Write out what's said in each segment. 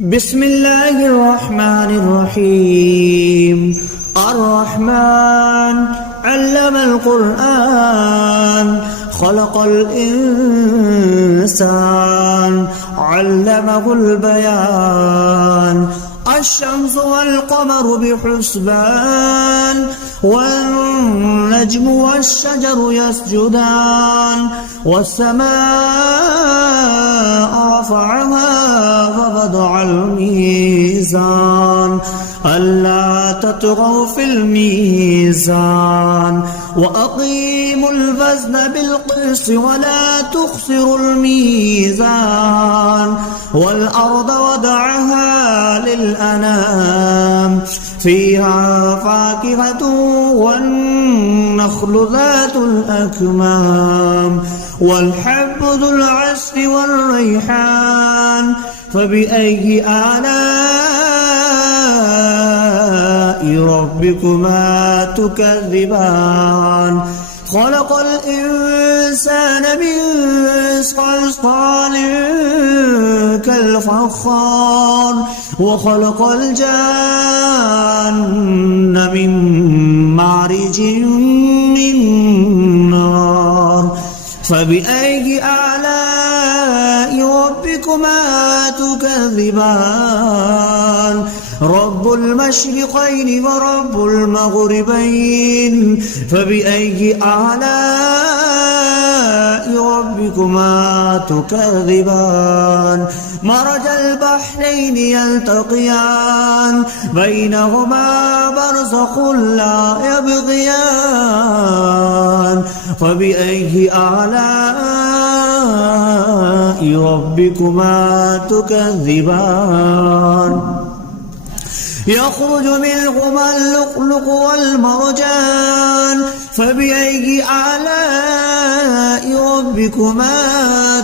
بسم الله الرحمن الرحيم. الرحمن علم القرآن خلق الإنسان علمه البيان. الشمس والقمر بحسبان والنجم والشجر يسجدان والسماء رفعها ووضع الميزان ألا تطغوا في الميزان وأقيموا الوزن بالقسط ولا تخسروا الميزان والأرض وضعها للأنام فيها فاكهة والنخل ذات الأكمام والحب ذو العصف والريحان. فبأي آلاء ربكما تكذبان؟ خلق الإنسان من صلصال كالفخار وخلق الجان من مارج من نار. فبأي آلاء ربكما تكذبان؟ رب المشرقين ورب المغربين. فبأي آلاء ربكما تكذبان؟ مرج البحرين يلتقيان بينهما برزخ لا يبغيان. فبأي آلاء ربكما تكذبان؟ يخرج منهما اللؤلؤ والمرجان. فبأي آلاء ربكما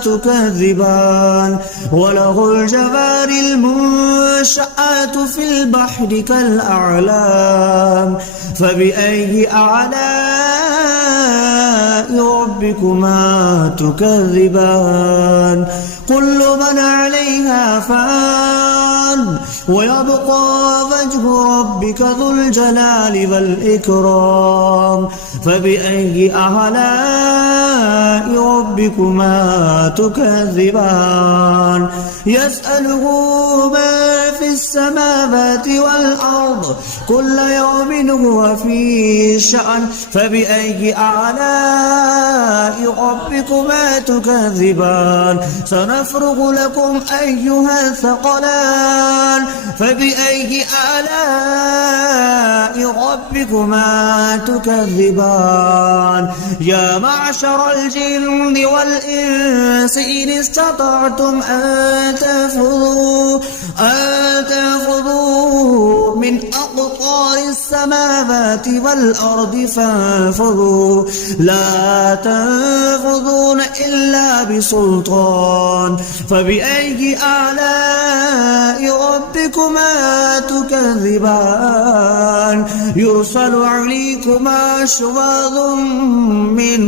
تكذبان؟ وله الجوار المنشآت في البحر كالأعلام. فبأي آلاء ربكما تكذبان؟ كل من عليها فان ويبقى وجه ربك ذو الجلال والإكرام. فبأي آلاء ربكما تكذبان؟ يسأله ما في السماوات والأرض كل يوم هو في شأن. فبأي آلاء ربكما تكذبان؟ سنفرغ لكم أيها الثقلان. فبأي آلاء ربكما تكذبان؟ يا معشر الجن والإنس إن استطعتم أن تنفذوا من أقطار السماوات والأرض فانفذوا لا تنفذون إلا بسلطان. فبأي آلاء ربكما تكذبان؟ يرسل عليكما شواظ من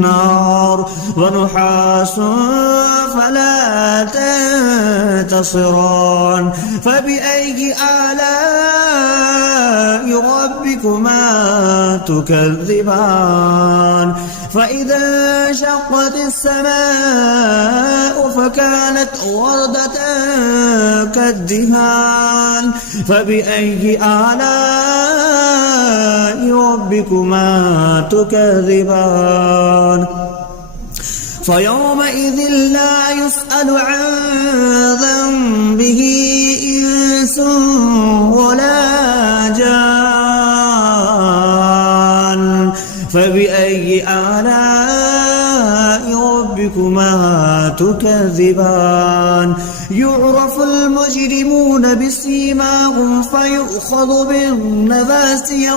نار ونحاس فلا تنتصران. فبأي آلاء ربكما تكذبان؟ فإذا انشقت السماء فكانت وردة كالدهان. فبأي آلاء ربكما تكذبان؟ فيومئذ لا يسأل عن ذنبه إنس ولا جان. فبأي آلاء ربكما تكذبان؟ يعرف المجرمون بسيماهم فيؤخذ بالنواسي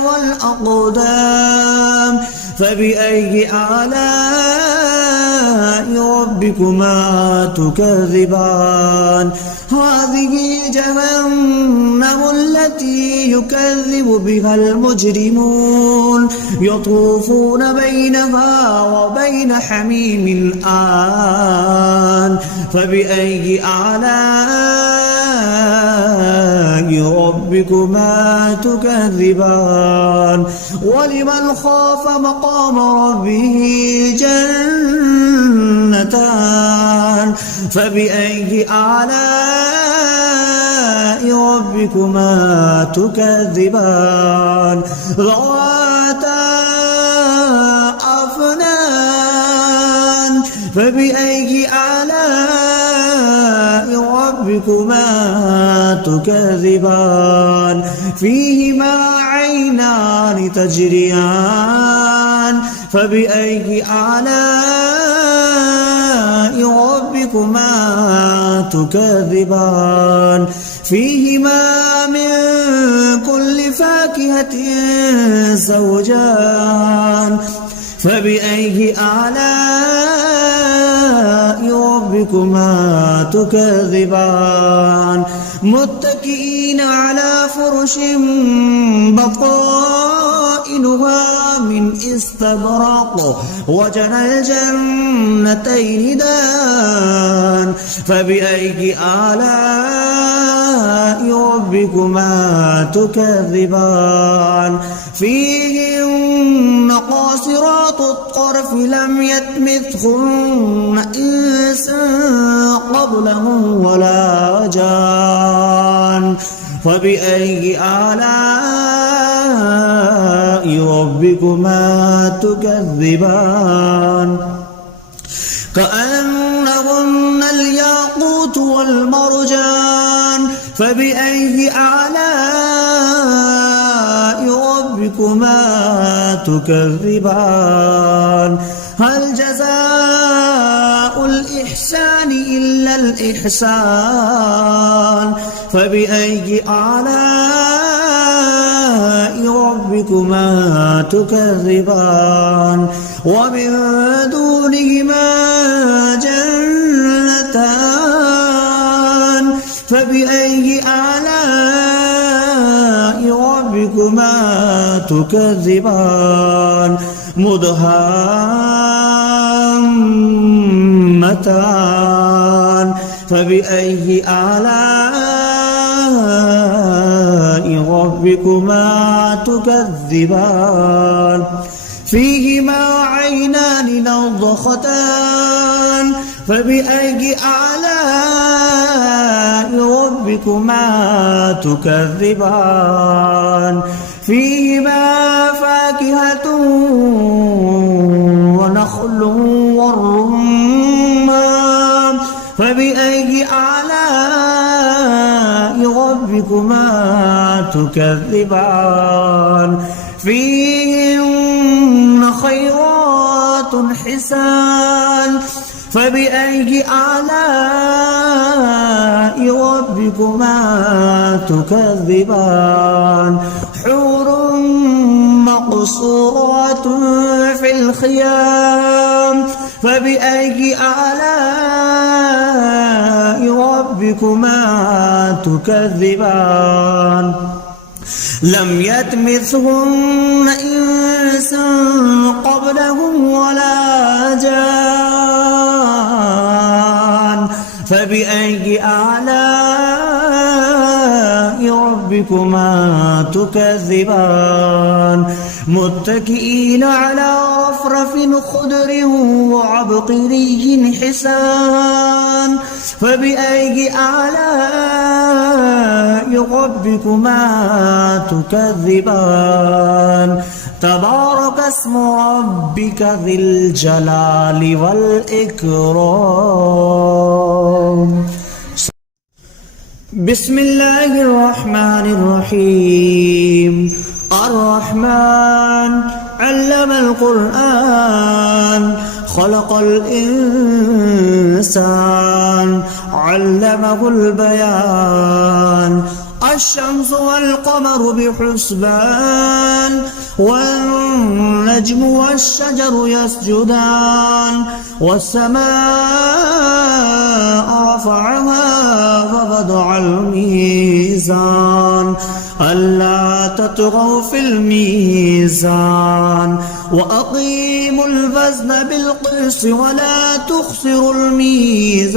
والأقدام. فبأي آلاء ربكما تكذبان؟ هذه جهنم التي يكذب بها المجرمون يطوفون بينها وبين حميم آن. فبأي آلاء ربكما تكذبان ولمن خاف مقام ربه جنتان فبأي آلاء ربكما تكذبان ذواتا أفنان فبأي آلاء ربكما تكذبان فيهما عينان تجريان فبأي آلاء ربكما تكذبان فيهما من كل فاكهة زوجان فبأي آلاء ربكما تكذبان متكئين على فرش بطائنها من استبرق وجنى الجنتين دان فبأي آلاء ربكما تكذبان فيهن قاصرات الطرف لم يطمثهن إنس قبلهم ولا جان فبأي آلاء ربكما تكذبان كأنهن الياقوت والمرجان فبأي آلاء ربكما تكذبان هل جزاء الإحسان إلا الإحسان فبأي آلاء ربكما تكذبان ومن دونهما جنتان فبأي آلاء ربكما تكذبان مدهامتان فبأي آلاء ربكما تكذبان فيهما عينان نضختان فبأي آلاء ربكما تكذبان فيهما فاكهة ونخل والرمان فبأي آلاء ربكما تكذبان فيهن خيرات حسان فبأي آلاء ربكما تكذبان حور مقصورات في الخيام فبأي آلاء ربكما تكذبان لم يطمثهن إنس قبلهم ولا جان فبأي آلاء ربكما تكذبان متكئين على رفرف خضر وعبقري حسان فبأي آلاء ربكما تكذبان تبارك اسم ربك ذي الجلال والإكرام بسم الله الرحمن الرحيم الرحمن علم القرآن خلق الإنسان علمه البيان الشمس والقمر بحسبان والنجم والشجر يسجدان والسماء رفعها ووضع الميزان ألا تطغوا في الميزان وأقيموا الوزن بالقسط ولا تخسروا الميزان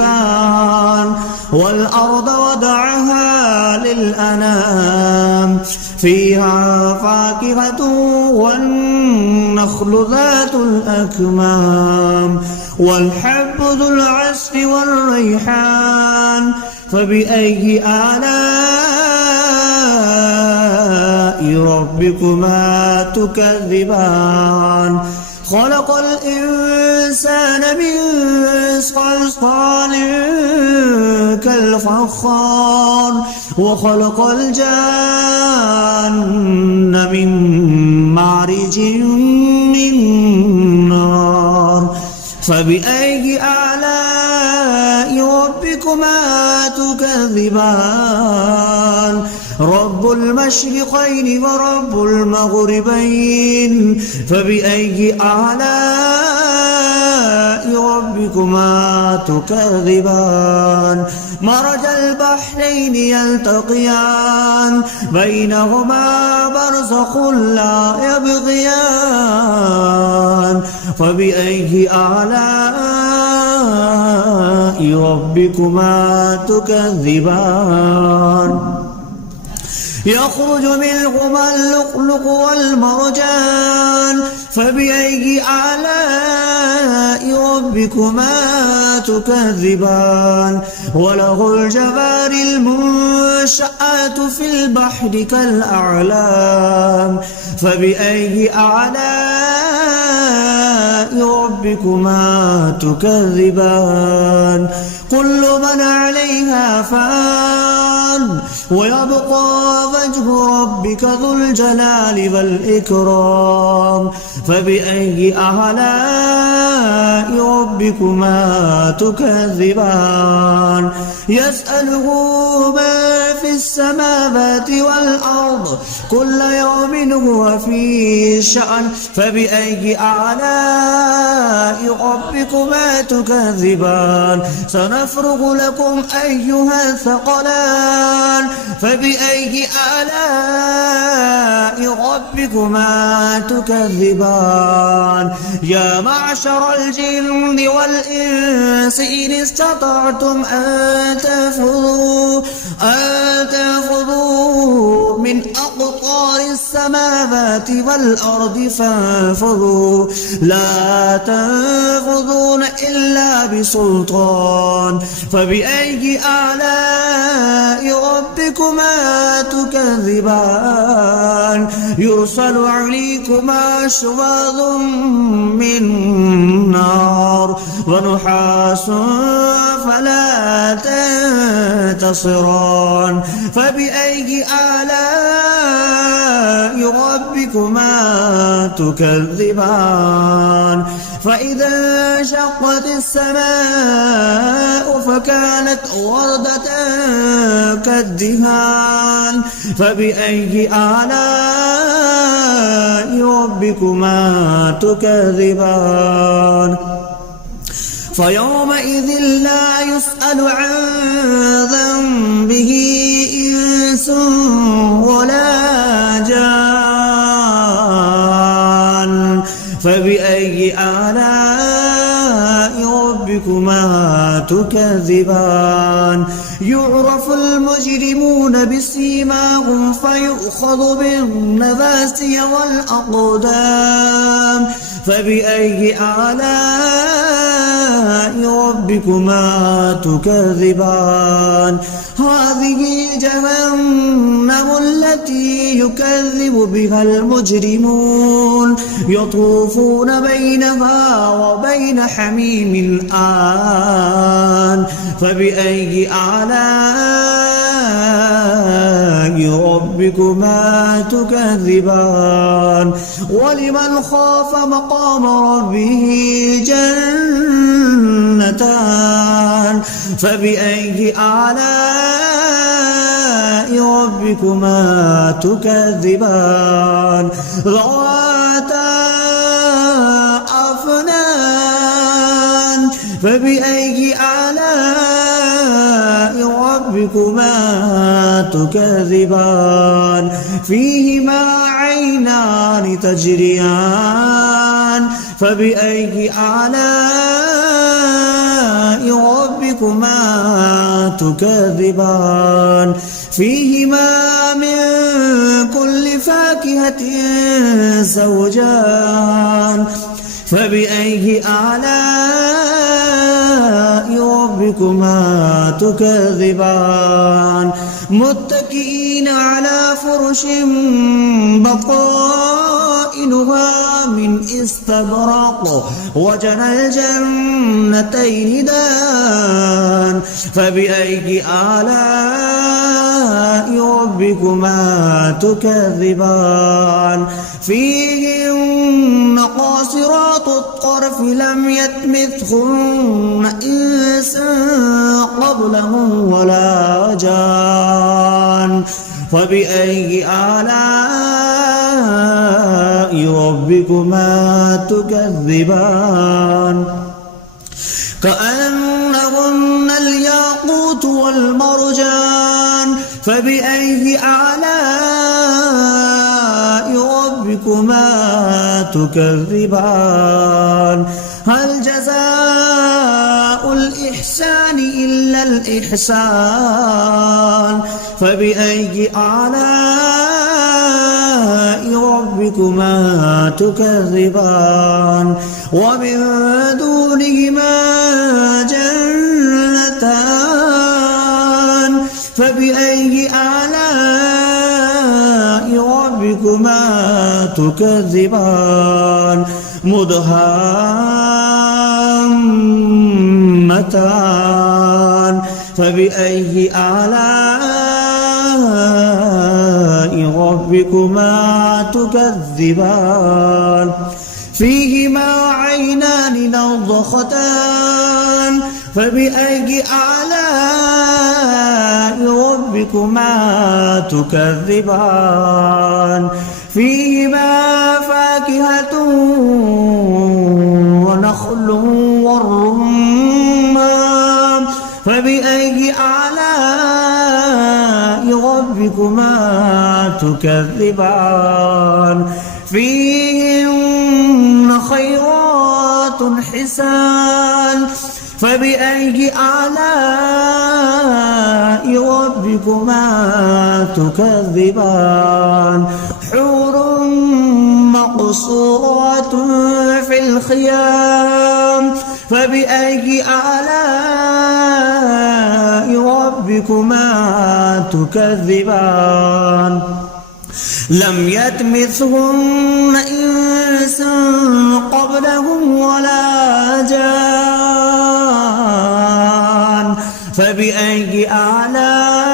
والأرض وضعها للأنام فيها فاكهة والنخل ذات الأكمام والحب ذو العصف والريحان فبأي آلاء ربكما تكذبان خلق الإنسان من صلصال كالفخار وخلق الجان من مارج من نار فبأي آلاء ربكما تكذبان رب المشرقين ورب المغربين فبأي آلاء ربكما تكذبان مرج البحرين يلتقيان بينهما برزخ لا يبغيان فبأي آلاء ربكما تكذبان يخرج منهما اللؤلؤ والمرجان فبأي آلاء ربكما تكذبان وله الجوار المنشآت في البحر كالأعلام فبأي آلاء ربكما تكذبان كل من عليها فان ويبقى وجه ربك ذو الجلال والإكرام فبأي آلاء ربكما تكذبان يسأله ما في السماوات والأرض كل يوم هو في شأن فبأي آلاء ربكما تكذبان سنفرغ لكم أيها الثقلان فبأي آلاء ربكما تكذبان يا معشر الجن والإنس إن استطعتم أن تنفذوا من أقطار السماوات والأرض فانفذوا لا تنفذون إلا بسلطان فبأي آلاء ربكما تكذبان يرسل عليكما شواظ من نار ونحاس فلا تنتصران فبأي آلاء ربكما تكذبان فإذا انشقت السماء فكانت وردة كالدهان فبأي آلاء ربكما تكذبان فيومئذ لا يسأل عن ذنبه إنس ولا جان فبأي آلاء ربكما تكذبان يعرف المجرمون بسيماهم فيؤخذ بالنواسي والأقدام فبأي آلاء ربكما تكذبان هذه جهنم التي يكذب بها المجرمون يطوفون بينها وبين حميم آن فبأي آلاء ربكما تكذبان ولمن خاف مقام ربه جنتان فبأي آلاء ربكما تكذبان ذواتا أفنان فبأي آلاء ربكما تكذبان فيهما عينان تجريان فبأي آلاء ربكما تكذبان فيهما من كل فاكهة زوجان فبأي آلاء ربكما تكذبان متكئين على فرش بطائنها من استبرق وجنى الجنتين دان فبأي آلاء ربكما تكذبان فيهن قاصرات الطرف لم يطمثهن إنس قبلهم ولا جان فبأي آلاء ربكما تكذبان كأنهن الياقوت والمرجان فبأي آلاء ربكما تكذبان هل جزاء الإحسان إلا الإحسان فبأي آلاء ربكما تكذبان ومن دونهما جنتان فبأي آلاء ربكما تكذبان مدهامتان فبأي آلاء ربكما تكذبان فيهما عينان نضختان فبأي آلاء ربكما تكذبان فيهما فاكهة ونخل والرمان فبأي آلاء ربكما تكذبان فيهن خيرات حسان فبأي آلاء ربكما تكذبان حور مقصورات في الخيام فبأي آلاء ربكما تكذبان لم يطمثهن إنس قبلهم ولا جان فبأي آلاء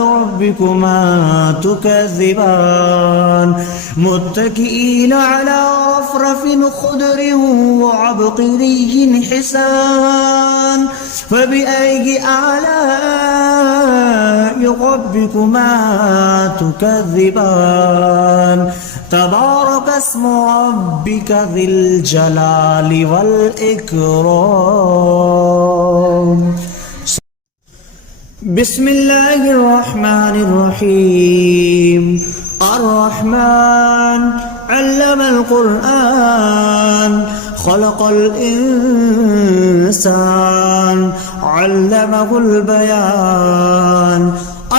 ربكما تكذبان متكئين على رفرف خضر وعبقري حسان فبأي آلاء ربكما تكذبان تبارك اسم ربك ذي الجلال والإكرام بسم الله الرحمن الرحيم الرحمن علم القرآن خلق الإنسان علمه البيان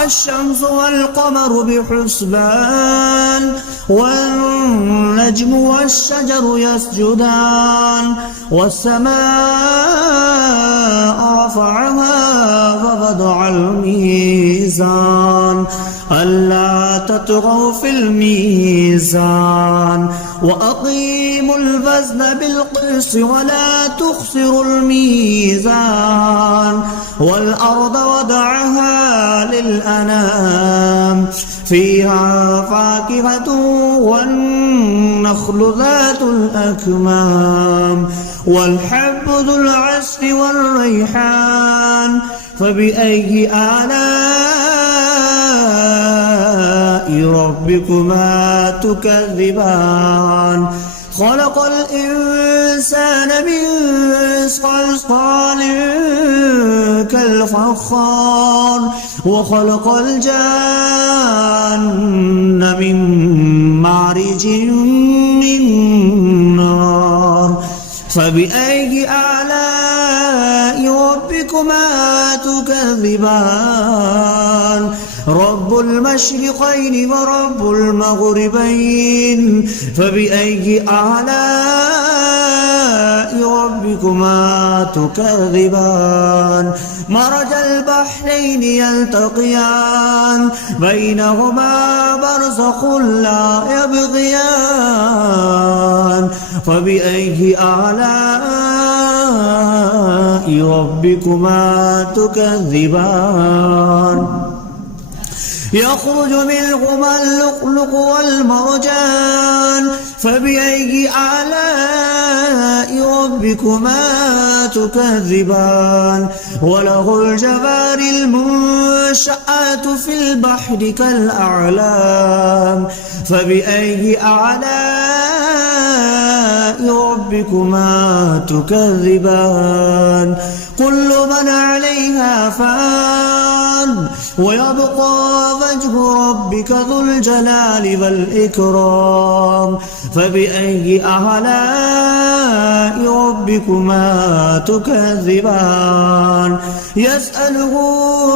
الشمس والقمر بحسبان والنجم والشجر يسجدان والسماء رفعها ووضع الميزان ألا تطغوا في الميزان وأقيموا الوزن بالقسط ولا تخسروا الميزان والأرض وضعها للأنام فيها فاكهة والنخل ذات الأكمام والحب ذو العصف والريحان فبأي آلاء ربكما تكذبان خلق الإنسان من صلصال كالفخار وخلق الجان من مارج من نار فبأي آلاء ربكما تكذبان رب المشرقين ورب المغربين فبأي آلاء ربكما تكذبان مرج البحرين يلتقيان بينهما برزخ لا يبغيان فبأي آلاء ربكما تكذبان يخرج منهما اللؤلؤ والمرجان فبأي آلاء ربكما تكذبان وله الجوار المنشآت في البحر كالأعلام فبأي آلاء ربكما تكذبان كل من عليها فان ويبقى وجه ربك ذو الجلال والإكرام فبأي آلاء ربكما تكذبان يسأله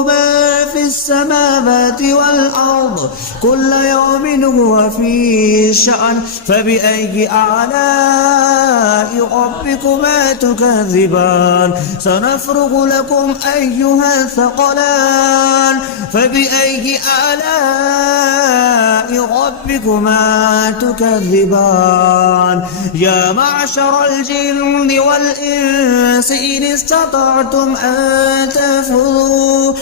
ما في السماوات والأرض كل يوم هو في شأن فبأي آلاء ربكما تكذبان سنفرغ لكم أيها الثقلان فبأي آلاء ربكما تكذبان يا معشر الجن والإنس إن استطعتم أن تنفذوا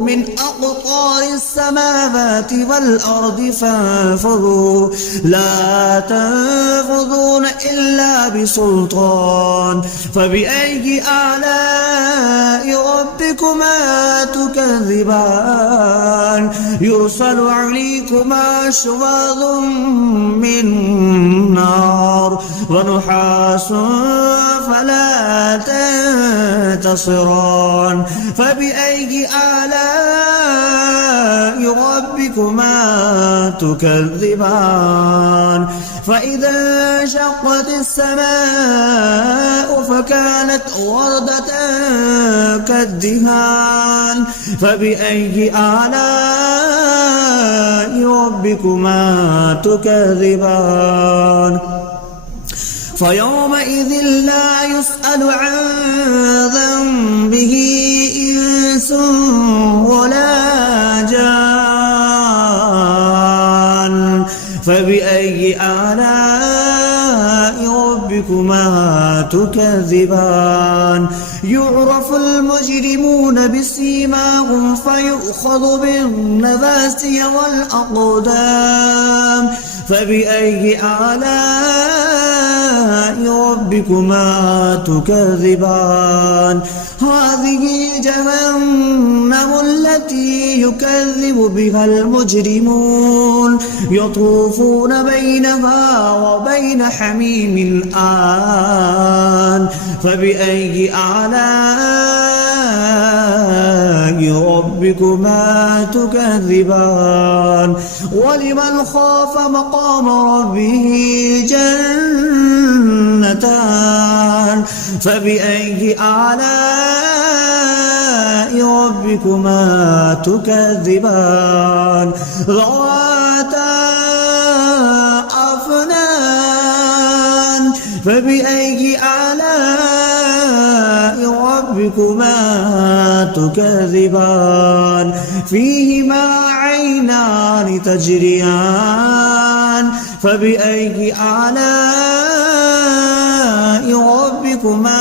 من أقطار السماوات والأرض فانفذوا لا تنفذون إلا بسلطان فبأي آلاء ربكما تكذبان يرسل عليكما شواظ من نار ونحاس فلا تنتصران فبأي آلاء ربكما تكذبان فإذا انشقت السماء فكانت وردة كالدهان فبأي آلاء ربكما تكذبان فيومئذ لا يسأل عن ذنبه إنس ولا جان فبأي آلاء ربكما تكذبان يعرف المجرمون بسيماهم فيؤخذ بالنواسي والأقدام فبأي آلاء ربكما تكذبان هذه جهنم التي يكذب بها المجرمون يطوفون بينها وبين حميم آن فبأي آلاء ربكما تكذبان ولمن خاف مقام ربه جنتان فبأي آلاء ربكما تكذبان ذواتا أفنان فبأي آلاء ربكما تكذبان فيهما عينان تجريان فبأي آلاء ربكما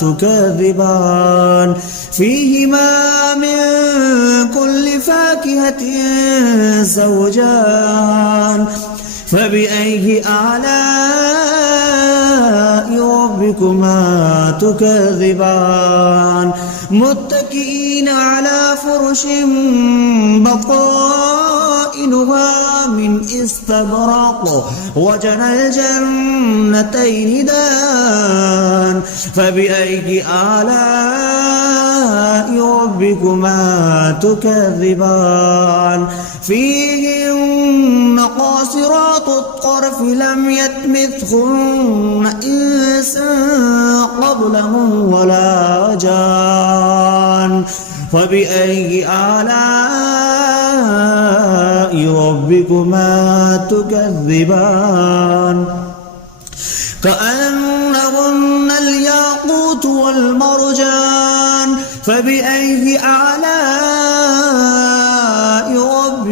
تكذبان فيهما من كل فاكهة زوجان فبأي آلاء ربكما ربكما تكذبان متكئين على فرش بطائنها من استبرق وجنى الجنتين دان فبأي آلاء ربكما تكذبان فيهن قاصرات الطرف لم يطمثهن إنس قبلهم ولا جان فبأي آلاء ربكما تكذبان كأنهن الياقوت والمرجان فبأي آلاء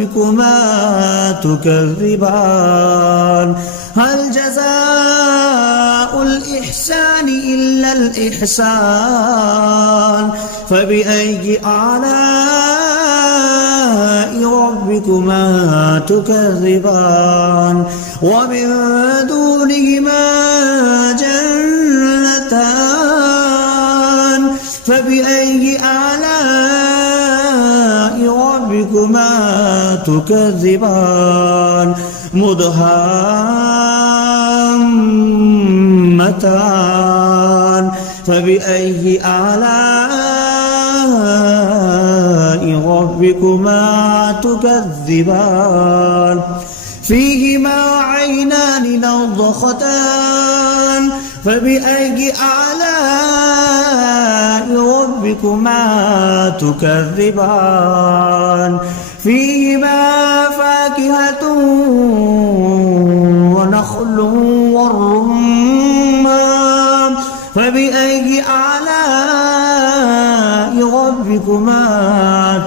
ربكما تكذبان هل جزاء الإحسان إلا الإحسان فبأي آلاء ربكما تكذبان ومن دونهما جنتان فبأي آلاء ربكما تكذبان مدهامتان فبأي آلاء ربكما تكذبان فيهما عينان نضختان فبأي آلاء ربكما تكذبان فيهما فاكهة ونخل والرمان فبأي آلاء ربكما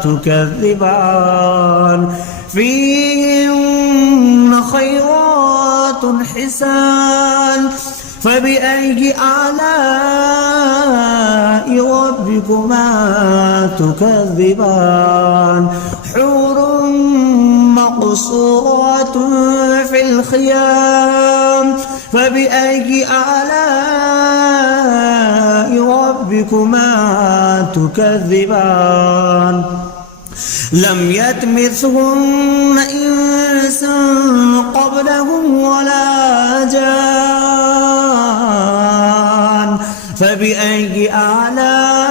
تكذبان فيهن خيرات حسان فبأي آلاء ربكما تكذبان حور مقصورات في الخيام فبأي آلاء ربكما تكذبان لم يطمثهن إنس قبلهم ولا جان فبأي آلاء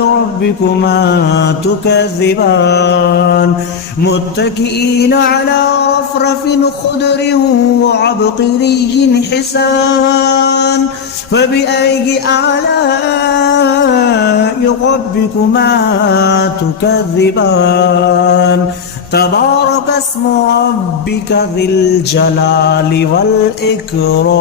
ربكما تكذبان متكئين على رفرف خضر وعبقري حسان فبأي آلاء ربكما تكذبان تبارك اسم ربك ذي الجلال والإكرام